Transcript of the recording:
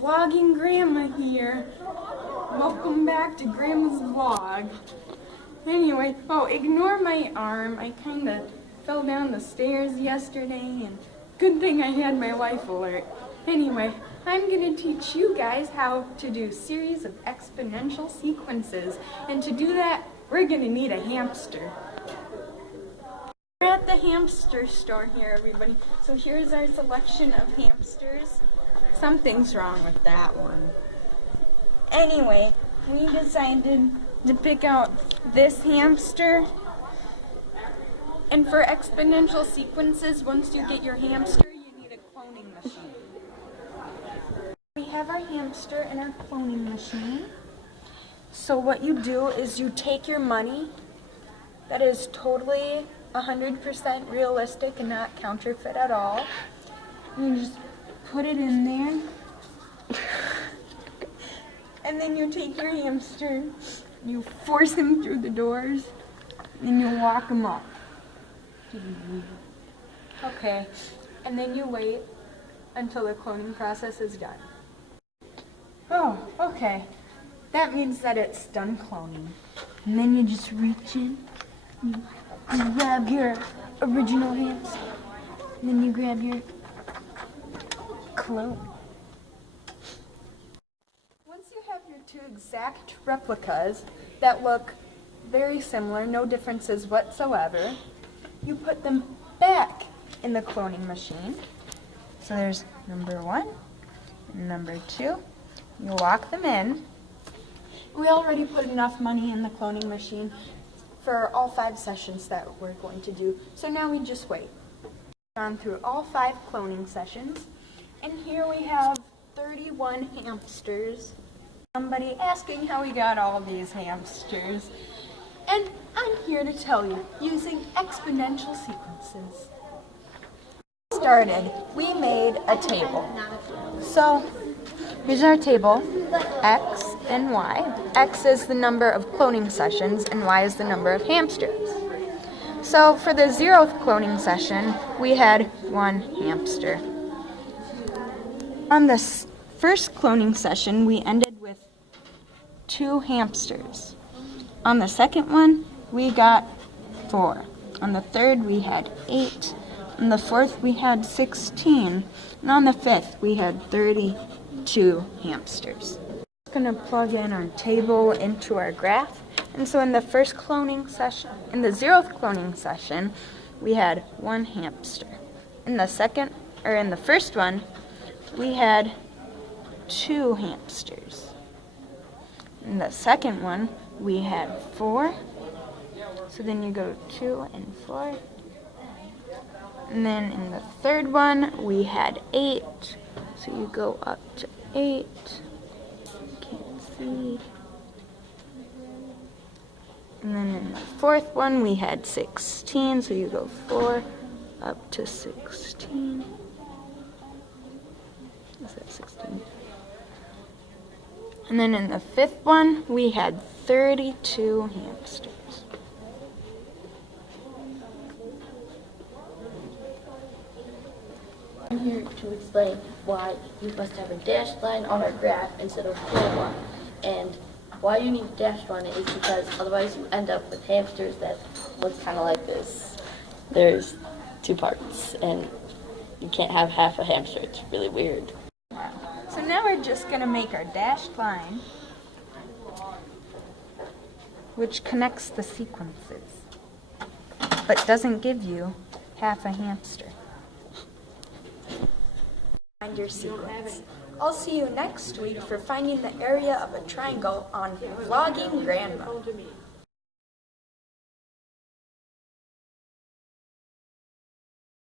Vlogging Grandma here. Welcome back to Grandma's vlog. Anyway, ignore my arm. I kind of fell down the stairs yesterday, and good thing I had my life alert. Anyway, I'm going to teach you guys how to do series of exponential sequences. And to do that, we're going to need a hamster. We're at the hamster store here, everybody. So here's our selection of hamsters. Something's wrong with that one. Anyway, we decided to pick out this hamster. And for exponential sequences, once you get your hamster, you need a cloning machine. We have our hamster in our cloning machine. So what you do is you take your money that is totally 100% realistic and not counterfeit at all. And you just put it in there. And then you take your hamster, you force him through the doors, and you walk him up. Okay, and then you wait until the cloning process is done. Oh, okay. That means that it's done cloning. And then you just reach in, you grab your original hamster, and then you grab your clone. Once you have your two exact replicas that look very similar, no differences whatsoever, you put them back in the cloning machine. So there's number 1 and number 2. You lock them in. We already put enough money in the cloning machine for all 5 sessions that we're going to do. So now we just wait. We've gone through all 5 cloning sessions, and here we have 31 hamsters. Somebody asking how we got all these hamsters. And I'm here to tell you, using exponential sequences. Started, we made a table. So here's our table, X and Y. X is the number of cloning sessions and Y is the number of hamsters. So for the 0th cloning session, we had 1 hamster. On the first cloning session, we ended with 2 hamsters. On the second one, we got 4. On the third, we had 8. On the fourth, we had 16. And on the fifth, we had 32 hamsters. We're going to plug in our table into our graph. And so in the first cloning session, in the 0th cloning session, we had 1 hamster. In the first one, we had 2 hamsters. In the second one, we had 4. So then you go 2 and 4. And then in the third one, we had 8. So you go up to 8. Can't see. And then in the fourth one, we had 16. So you go 4 up to 16. Is that 16? And then in the fifth one, we had 32 hamsters. I'm here to explain why you must have a dashed line on our graph instead of a full one. And why you need a dashed line is because otherwise you end up with hamsters that look kind of like this. There's 2 parts, and you can't have half a hamster. It's really weird. So now we're just going to make our dashed line, which connects the sequences, but doesn't give you half a hamster. Find your sequence. I'll see you next week for finding the area of a triangle on Vlogging Grandma.